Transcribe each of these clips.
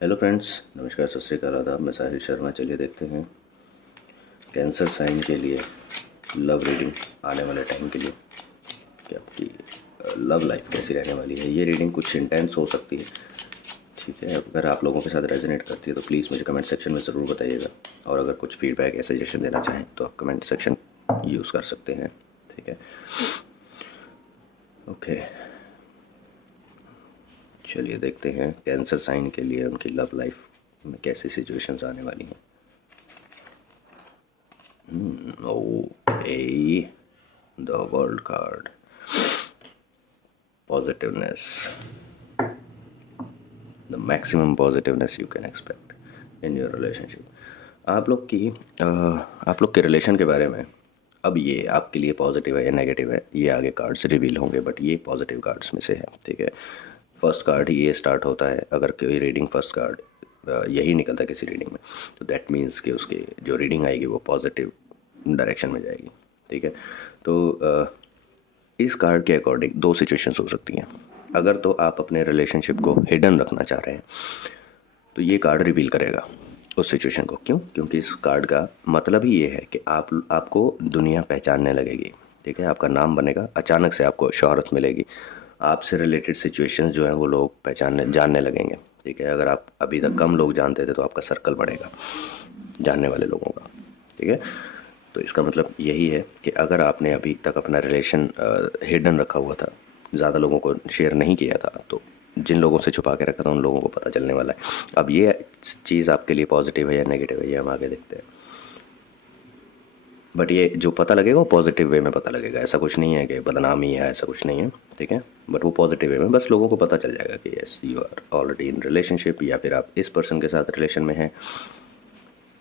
Hello friends, नमस्कार, सत श्री अकाल, आदाब। मैं साहिल शर्मा। चलिए देखते हैं कैंसर साइन के लिए लव रीडिंग आने वाले टाइम के लिए कि आपकी लव लाइफ कैसी रहने वाली है। ये रीडिंग कुछ इंटेंस हो सकती है, ठीक है। अगर आप लोगों के साथ रेजोनेट करती है तो प्लीज़ मुझे कमेंट सेक्शन में ज़रूर बताइएगा, और अगर कुछ फीडबैक या सजेशन देना चाहें तो आप कमेंट सेक्शन यूज़ कर सकते हैं, ठीक है। ओके, चलिए देखते हैं कैंसर साइन के लिए उनकी लव लाइफ में कैसी सिचुएशंस आने वाली हैं। Okay, the world card. Positiveness. The maximum positiveness you can expect in your relationship. आप लोग के रिलेशन के बारे में अब ये आपके लिए पॉजिटिव है या नेगेटिव है, ये आगे कार्ड्स रिवील होंगे, बट ये पॉजिटिव कार्ड्स में से है, ठीक है। फर्स्ट कार्ड ही ये स्टार्ट होता है। अगर कोई रीडिंग फर्स्ट कार्ड यही निकलता है किसी रीडिंग में, तो दैट मीन्स कि उसकी जो रीडिंग आएगी वो पॉजिटिव डायरेक्शन में जाएगी, ठीक है। तो इस कार्ड के अकॉर्डिंग दो सिचुएशंस हो सकती हैं। अगर तो आप अपने रिलेशनशिप को हिडन रखना चाह रहे हैं तो ये कार्ड रिवील करेगा उस सिचुएशन को। क्यों? क्योंकि इस कार्ड का मतलब ही ये है कि आपको दुनिया पहचानने लगेगी, ठीक है। आपका नाम बनेगा, अचानक से आपको शोहरत मिलेगी, आपसे रिलेटेड सिचुएशंस जो हैं वो लोग पहचानने जानने लगेंगे, ठीक है। अगर आप अभी तक कम लोग जानते थे तो आपका सर्कल बढ़ेगा जानने वाले लोगों का, ठीक है। तो इसका मतलब यही है कि अगर आपने अभी तक अपना रिलेशन हिडन रखा हुआ था, ज़्यादा लोगों को शेयर नहीं किया था, तो जिन लोगों से छुपा के रखा था उन लोगों को पता चलने वाला है। अब ये चीज़ आपके लिए पॉजिटिव है या नेगेटिव है, ये हम आगे देखते हैं। बट ये जो पता लगेगा वो पॉजिटिव वे में पता लगेगा। ऐसा कुछ नहीं है कि बदनामी है, ऐसा कुछ नहीं है, ठीक है। बट वो पॉजिटिव वे में बस लोगों को पता चल जाएगा कि yes you are already in relationship, या फिर आप इस पर्सन के साथ रिलेशन में हैं,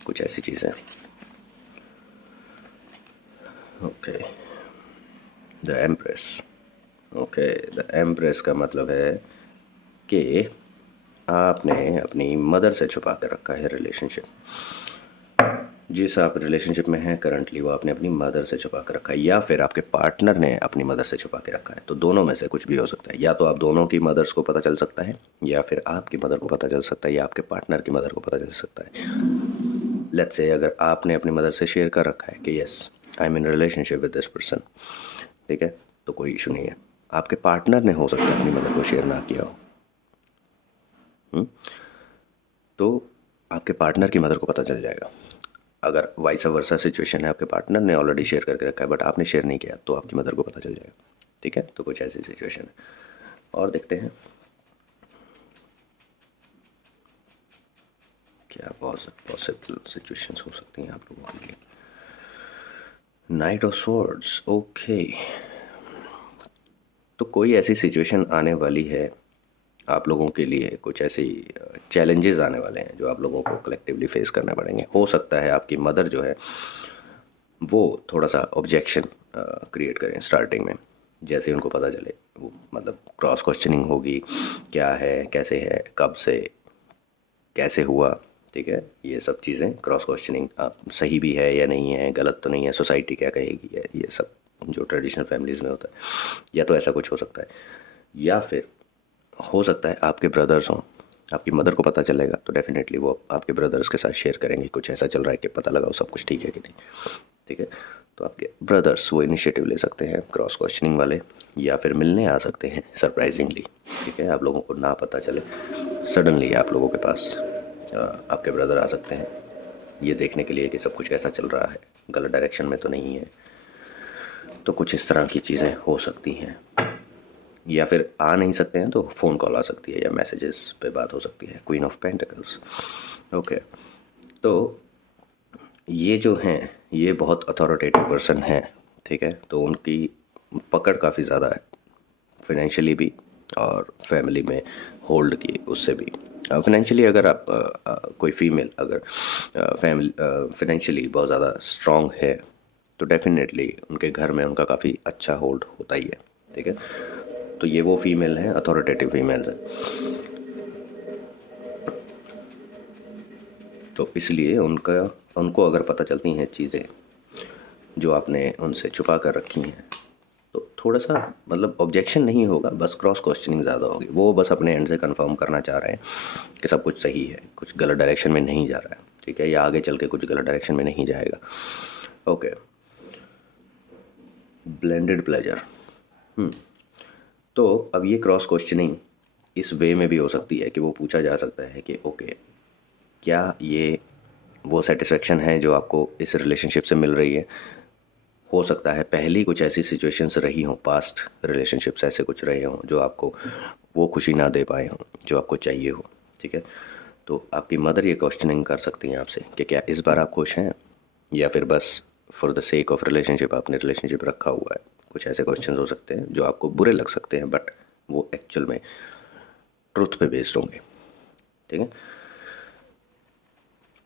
कुछ ऐसी चीज़ें। Okay, the empress. Okay, the empress का मतलब है कि आपने अपनी मदर से छुपा कर रखा है रिलेशनशिप। जिस आप रिलेशनशिप में हैं करंटली, वो आपने अपनी मदर से छुपा कर रखा है, या फिर आपके पार्टनर ने अपनी मदर से छुपा के रखा है। तो दोनों में से कुछ भी हो सकता है। या तो आप दोनों की मदर्स को पता चल सकता है, या फिर आपकी मदर को पता चल सकता है, या आपके पार्टनर की मदर को पता चल सकता है। लेट्स से अगर आपने अपनी मदर से शेयर कर रखा है कि yes I am in relationship with this person, ठीक है, तो कोई इशू नहीं है। आपके पार्टनर ने हो सकता है अपनी मदर को शेयर ना किया हो, तो आपके पार्टनर की मदर को पता चल जाएगा। अगर वाइस वर्सा सिचुएशन है, आपके पार्टनर ने ऑलरेडी शेयर करके रखा है बट आपने शेयर नहीं किया, तो आपकी मदर को पता चल जाएगा, ठीक है। तो कुछ ऐसी सिचुएशन है। और देखते हैं क्या पॉसिबल सिचुएशंस हो सकती हैं आप लोगों के लिए। Night of swords. ओके, तो कोई ऐसी सिचुएशन आने वाली है आप लोगों के लिए, कुछ ऐसी चैलेंजेस आने वाले हैं जो आप लोगों को कलेक्टिवली फेस करने पड़ेंगे। हो सकता है आपकी मदर जो है वो थोड़ा सा ऑब्जेक्शन क्रिएट करें स्टार्टिंग में, जैसे उनको पता चले। वो मतलब क्रॉस क्वेश्चनिंग होगी, क्या है, कैसे है, कब से, कैसे हुआ, ठीक है। ये सब चीज़ें क्रॉस क्वेश्चनिंग, सही भी है या नहीं है, गलत तो नहीं है, सोसाइटी क्या कहेगी, ये सब जो ट्रेडिशनल फैमिलीज़ में होता है। या तो ऐसा कुछ हो सकता है, या फिर हो सकता है आपके ब्रदर्स हों, आपकी मदर को पता चलेगा तो डेफिनेटली वो आपके ब्रदर्स के साथ शेयर करेंगे कुछ ऐसा चल रहा है कि पता लगाओ सब कुछ ठीक है कि नहीं, ठीक है। तो आपके ब्रदर्स वो इनिशिएटिव ले सकते हैं क्रॉस क्वेश्चनिंग वाले, या फिर मिलने आ सकते हैं सरप्राइजिंगली, ठीक है। आप लोगों को ना पता चले, सडनली आप लोगों के पास आपके ब्रदर आ सकते हैं ये देखने के लिए कि सब कुछ कैसा चल रहा है, गलत डायरेक्शन में तो नहीं है। तो कुछ इस तरह की चीज़ें हो सकती हैं। या फिर आ नहीं सकते हैं तो फ़ोन कॉल आ सकती है, या मैसेजेस पे बात हो सकती है। Queen of pentacles. ओके, तो ये जो हैं ये बहुत अथॉरिटेटिव पर्सन हैं, ठीक है। तो उनकी पकड़ काफ़ी ज़्यादा है, फाइनेंशियली भी और फैमिली में होल्ड की उससे भी। फाइनेंशियली अगर आप कोई फीमेल अगर फैमिली फाइनेंशियली बहुत ज़्यादा स्ट्रॉन्ग है तो डेफिनेटली उनके घर में उनका काफ़ी अच्छा होल्ड होता ही है, ठीक है। तो ये वो फीमेल हैं, अथॉरिटेटिव फीमेल्स हैं। तो इसलिए उनको अगर पता चलती हैं चीज़ें जो आपने उनसे छुपा कर रखी हैं, तो थोड़ा सा मतलब ऑब्जेक्शन नहीं होगा, बस क्रॉस क्वेश्चनिंग ज़्यादा होगी। वो बस अपने एंड से कंफर्म करना चाह रहे हैं कि सब कुछ सही है, कुछ गलत डायरेक्शन में नहीं जा रहा है, ठीक है, या आगे चल के कुछ गलत डायरेक्शन में नहीं जाएगा। Okay, blended pleasure. तो अब ये क्रॉस क्वेश्चनिंग इस वे में भी हो सकती है कि वो पूछा जा सकता है कि ओके, क्या ये वो सेटिस्फेक्शन है जो आपको इस रिलेशनशिप से मिल रही है। हो सकता है पहली कुछ ऐसी सिचुएशंस रही हों, पास्ट रिलेशनशिप्स ऐसे कुछ रहे हों जो आपको वो खुशी ना दे पाए हों जो आपको चाहिए हो, ठीक है। तो आपकी मदर ये क्वेश्चनिंग कर सकती हैं आपसे कि क्या इस बार आप खुश हैं, या फिर बस for the sake of relationship आपने रिलेशनशिप रखा हुआ है। कुछ ऐसे क्वेश्चन हो सकते हैं जो आपको बुरे लग सकते हैं, बट वो एक्चुअल में ट्रुथ पे बेस्ड होंगे, ठीक है।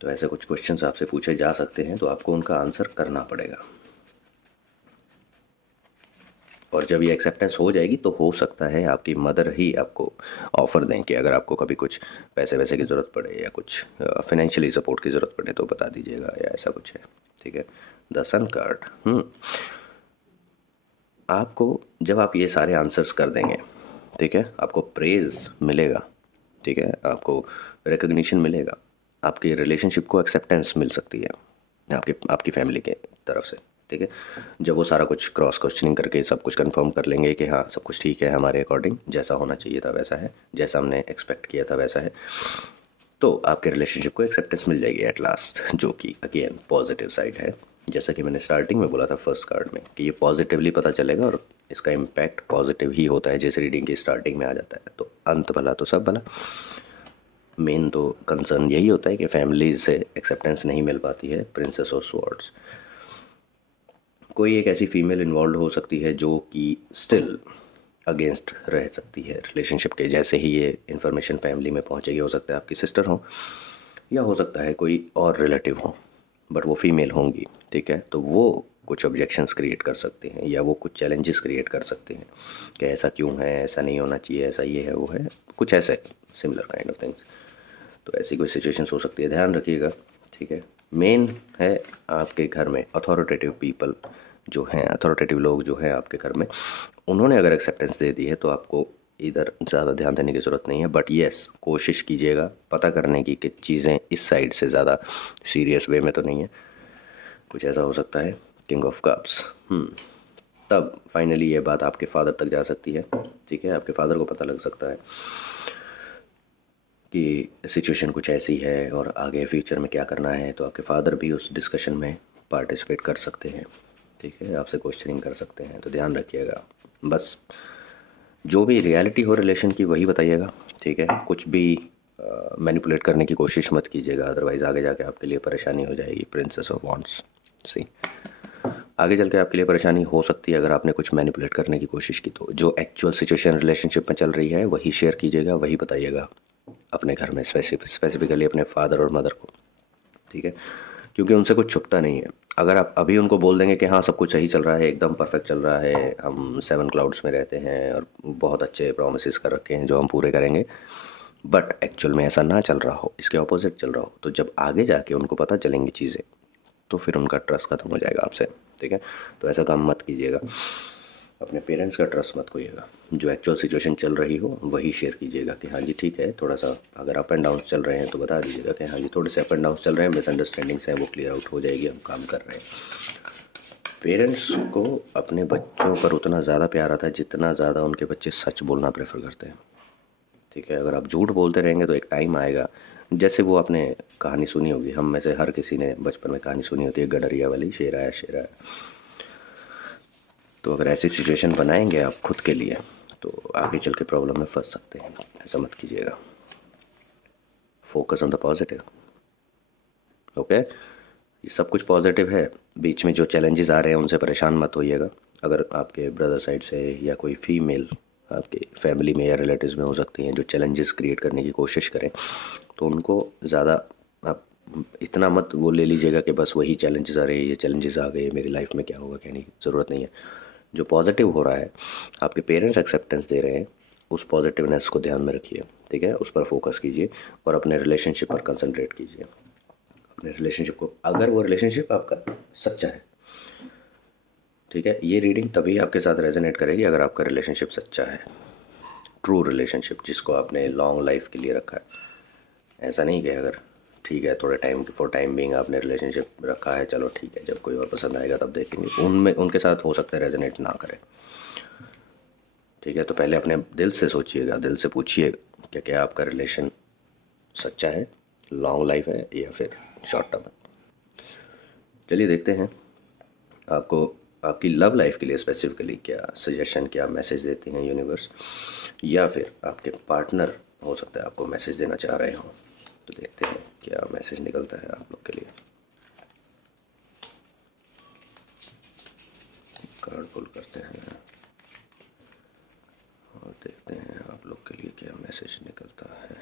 तो ऐसे कुछ क्वेश्चंस आपसे पूछे जा सकते हैं, तो आपको उनका आंसर करना पड़ेगा। और जब ये एक्सेप्टेंस हो जाएगी तो हो सकता है आपकी मदर ही आपको ऑफ़र दें कि अगर आपको कभी कुछ पैसे वैसे की ज़रूरत पड़े या कुछ फाइनेंशियली सपोर्ट की ज़रूरत पड़े तो बता दीजिएगा, या ऐसा कुछ है, ठीक है। द सन कार्ड, आपको जब आप ये सारे आंसर्स कर देंगे, ठीक है, आपको प्रेज़ मिलेगा, ठीक है, आपको रिकग्निशन मिलेगा, आपकी रिलेशनशिप को एक्सेप्टेंस मिल सकती है आपके आपकी फैमिली के तरफ से, ठीक है। जब वो सारा कुछ क्रॉस क्वेश्चनिंग करके सब कुछ कंफर्म कर लेंगे कि हाँ सब कुछ ठीक है, हमारे अकॉर्डिंग जैसा होना चाहिए था वैसा है, जैसा हमने एक्सपेक्ट किया था वैसा है, तो आपके रिलेशनशिप को एक्सेप्टेंस मिल जाएगी एट लास्ट, जो कि अगेन पॉजिटिव साइड है। जैसा कि मैंने स्टार्टिंग में बोला था फर्स्ट कार्ड में कि ये पॉजिटिवली पता चलेगा और इसका इम्पैक्ट पॉजिटिव ही होता है, जैसे रीडिंग की स्टार्टिंग में आ जाता है। तो अंत भला तो सब भला। मेन तो कंसर्न यही होता है कि फैमिली से एक्सेप्टेंस नहीं मिल पाती है। प्रिंसेस ऑफ स्वॉर्ड्स, कोई एक ऐसी फीमेल इन्वॉल्व हो सकती है जो कि स्टिल अगेंस्ट रह सकती है रिलेशनशिप के। जैसे ही ये इन्फॉर्मेशन फैमिली में पहुंचेगी, हो सकता है आपकी सिस्टर हो या हो सकता है कोई और रिलेटिव हो, बट वो फीमेल होंगी, ठीक है। तो वो कुछ ऑब्जेक्शंस क्रिएट कर सकते हैं या वो कुछ चैलेंजेस क्रिएट कर सकते हैं कि ऐसा क्यों है, ऐसा नहीं होना चाहिए, ऐसा ये है वो है, कुछ ऐसे सिमिलर काइंड ऑफ थिंग्स। तो ऐसी कोई सिचुएशंस हो सकती है, ध्यान रखिएगा, ठीक है। मेन है आपके घर में अथॉरिटेटिव पीपल जो हैं, अथॉरिटेटिव लोग जो हैं आपके घर में, उन्होंने अगर एक्सेप्टेंस दे दी है तो आपको इधर ज़्यादा ध्यान देने की ज़रूरत नहीं है। बट येस, कोशिश कीजिएगा पता करने की कि चीज़ें इस साइड से ज़्यादा सीरियस वे में तो नहीं है। कुछ ऐसा हो सकता है, किंग ऑफ कप्स, तब फाइनली ये बात आपके फादर तक जा सकती है, ठीक है। आपके फादर को पता लग सकता है कि सिचुएशन कुछ ऐसी है और आगे फ्यूचर में क्या करना है, तो आपके फादर भी उस डिस्कशन में पार्टिसिपेट कर सकते हैं, ठीक है, आपसे क्वेश्चनिंग कर सकते हैं। तो ध्यान रखिएगा, बस जो भी रियलिटी हो रिलेशन की वही बताइएगा, ठीक है। कुछ भी मैनिपुलेट करने की कोशिश मत कीजिएगा, अदरवाइज़ आगे जाके आपके लिए परेशानी हो जाएगी। प्रिंसेस ऑफ वॉन्ड्स, सी, आगे चल के आपके लिए परेशानी हो सकती है अगर आपने कुछ मैनिपुलेट करने की कोशिश की। तो जो एक्चुअल सिचुएशन रिलेशनशिप में चल रही है वही शेयर कीजिएगा, वही बताइएगा अपने घर में, स्पेसिफिकली अपने फादर और मदर को, ठीक है, क्योंकि उनसे कुछ छुपता नहीं है। अगर आप अभी उनको बोल देंगे कि हाँ सब कुछ सही चल रहा है, एकदम परफेक्ट चल रहा है, हम 7 क्लाउड्स में रहते हैं और बहुत अच्छे प्रोमिस कर रखे हैं जो हम पूरे करेंगे, बट एक्चुअल में ऐसा ना चल रहा हो, इसके ऑपोजिट चल रहा हो, तो जब आगे जाके उनको पता चलेंगी चीज़ें तो फिर उनका ट्रस्ट खत्म हो जाएगा आपसे, ठीक है। तो ऐसा काम मत कीजिएगा, अपने पेरेंट्स का ट्रस्ट मत खोइएगा। जो एक्चुअल सिचुएशन चल रही हो वही शेयर कीजिएगा कि हाँ जी ठीक है, थोड़ा सा अगर अप एंड डाउन चल रहे हैं तो बता दीजिएगा कि हाँ जी थोड़े से अप एंड डाउन चल रहे हैं, मिसअंडरस्टैंडिंग्स हैं वो क्लियर आउट हो जाएगी, हम काम कर रहे हैं। पेरेंट्स को अपने बच्चों पर उतना ज़्यादा प्यार आता है जितना ज़्यादा उनके बच्चे सच बोलना प्रेफर करते हैं, ठीक है। अगर आप झूठ बोलते रहेंगे तो एक टाइम आएगा, जैसे वो आपने कहानी सुनी होगी, हम में से हर किसी ने बचपन में कहानी सुनी होती है गडरिया वाली, शेर आया शेर आया। तो अगर ऐसी सिचुएशन बनाएंगे आप खुद के लिए तो आगे चल के प्रॉब्लम में फंस सकते हैं, ऐसा मत कीजिएगा। Focus on the positive, okay. ये सब कुछ पॉजिटिव है, बीच में जो चैलेंजेस आ रहे हैं उनसे परेशान मत होइएगा। अगर आपके ब्रदर साइड से या कोई फीमेल आपके फैमिली में या रिलेटिव्स में हो सकती हैं जो चैलेंजेस क्रिएट करने की कोशिश करें, तो उनको ज़्यादा आप इतना मत वो ले लीजिएगा कि बस वही चैलेंजेस आ रहे हैं, ये चैलेंजेस आ गए मेरी लाइफ में क्या होगा क्या नहीं, ज़रूरत नहीं है। जो पॉजिटिव हो रहा है, आपके पेरेंट्स एक्सेप्टेंस दे रहे हैं, उस पॉजिटिवनेस को ध्यान में रखिए, ठीक है, उस पर फोकस कीजिए और अपने रिलेशनशिप पर कंसंट्रेट कीजिए। अपने रिलेशनशिप को, अगर वो रिलेशनशिप आपका सच्चा है, ठीक है, ये रीडिंग तभी आपके साथ रेजोनेट करेगी अगर आपका रिलेशनशिप सच्चा है, ट्रू रिलेशनशिप जिसको आपने लॉन्ग लाइफ के लिए रखा है। ऐसा नहीं कि अगर ठीक है थोड़े टाइम फॉर टाइम बिंग आपने रिलेशनशिप रखा है, चलो ठीक है जब कोई और पसंद आएगा तब देखेंगे, उनमें उनके साथ हो सकता है रेजोनेट ना करे। ठीक है, तो पहले अपने दिल से सोचिएगा, दिल से पूछिए कि क्या आपका रिलेशन सच्चा है, लॉन्ग लाइफ है या फिर शॉर्ट टर्म है। चलिए देखते हैं आपको आपकी लव लाइफ के लिए स्पेसिफिकली क्या सजेशन, क्या मैसेज देती हैं यूनिवर्स, या फिर आपके पार्टनर हो सकता है आपको मैसेज देना चाह रहे हो। तो देखते हैं क्या मैसेज निकलता है आप लोग के लिए। कार्ड पुल करते हैं और देखते हैं आप लोग के लिए क्या मैसेज निकलता है।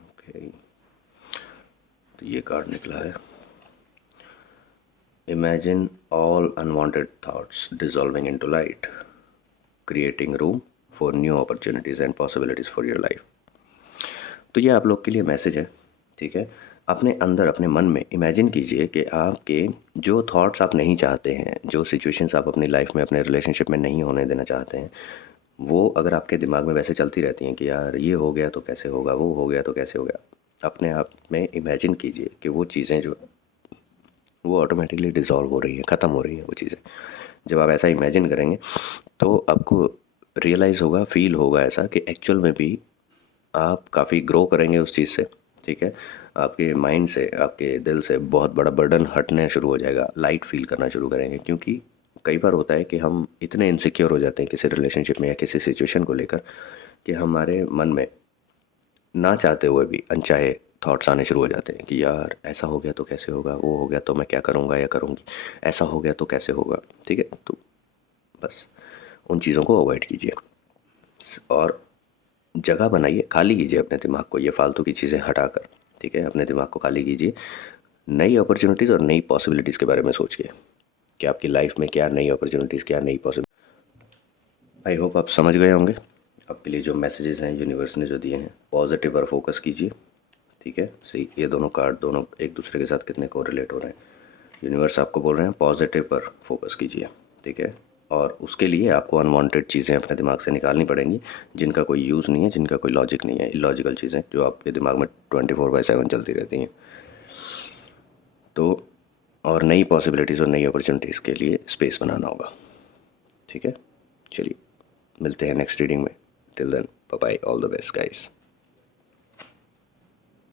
ओके, तो ये कार्ड निकला है, imagine all unwanted thoughts dissolving into light, creating room for new opportunities and possibilities for your life. तो ये आप लोग के लिए मैसेज है। ठीक है, अपने अंदर अपने मन में इमेजिन कीजिए कि आपके जो थॉट्स आप नहीं चाहते हैं, जो सिचुएशंस आप अपनी लाइफ में अपने रिलेशनशिप में नहीं होने देना चाहते हैं, वो अगर आपके दिमाग में वैसे चलती रहती हैं कि यार ये हो गया तो कैसे होगा, वो हो गया तो कैसे होगा, अपने आप में इमेजिन कीजिए कि वो चीज़ें जो वो ऑटोमेटिकली डिज़ोल्व हो रही हैं, ख़त्म हो रही हैं वो चीज़ें। जब आप ऐसा इमेजिन करेंगे तो आपको रियलाइज़ होगा, फील होगा ऐसा कि एक्चुअल में भी आप काफ़ी ग्रो करेंगे उस चीज़ से। ठीक है, आपके माइंड से, आपके दिल से बहुत बड़ा बर्डन हटने शुरू हो जाएगा, लाइट फील करना शुरू करेंगे। क्योंकि कई बार होता है कि हम इतने इनसिक्योर हो जाते हैं किसी रिलेशनशिप में या किसी सिचुएशन को लेकर कि हमारे मन में ना चाहते हुए भी अनचाहे थॉट्स आने शुरू हो जाते हैं कि यार ऐसा हो गया तो कैसे होगा, वो हो गया तो मैं क्या करूँगा या करूँगी, ऐसा हो गया तो कैसे होगा। ठीक है, तो बस उन चीज़ों को अवॉइड कीजिए और जगह बनाइए, खाली कीजिए अपने दिमाग को ये फालतू की चीज़ें हटाकर। ठीक है, अपने दिमाग को खाली कीजिए नई अपॉर्चुनिटीज़ और नई पॉसिबिलिटीज़ के बारे में सोच के कि आपकी लाइफ में क्या नई अपॉर्चुनिटीज़, क्या नई पॉसिबिलिटी। आई होप आप समझ गए होंगे। आपके लिए जो मैसेजेस हैं यूनिवर्स ने जो दिए हैं, पॉजिटिव पर फोकस कीजिए। ठीक है, सही, ये दोनों कार्ड दोनों एक दूसरे के साथ कितने कोरिलेट हो रहे हैं। यूनिवर्स आपको बोल रहे हैं पॉजिटिव पर फोकस कीजिए। ठीक है, और उसके लिए आपको अनवांटेड चीज़ें अपने दिमाग से निकालनी पड़ेंगी जिनका कोई यूज़ नहीं है, जिनका कोई लॉजिक नहीं है, इलॉजिकल चीज़ें जो आपके दिमाग में 24/7 चलती रहती हैं। तो और नई पॉसिबिलिटीज़ और नई अपॉर्चुनिटीज़ के लिए स्पेस बनाना होगा। ठीक है, चलिए मिलते हैं नेक्स्ट रीडिंग में। Till then bye bye, all the best guys.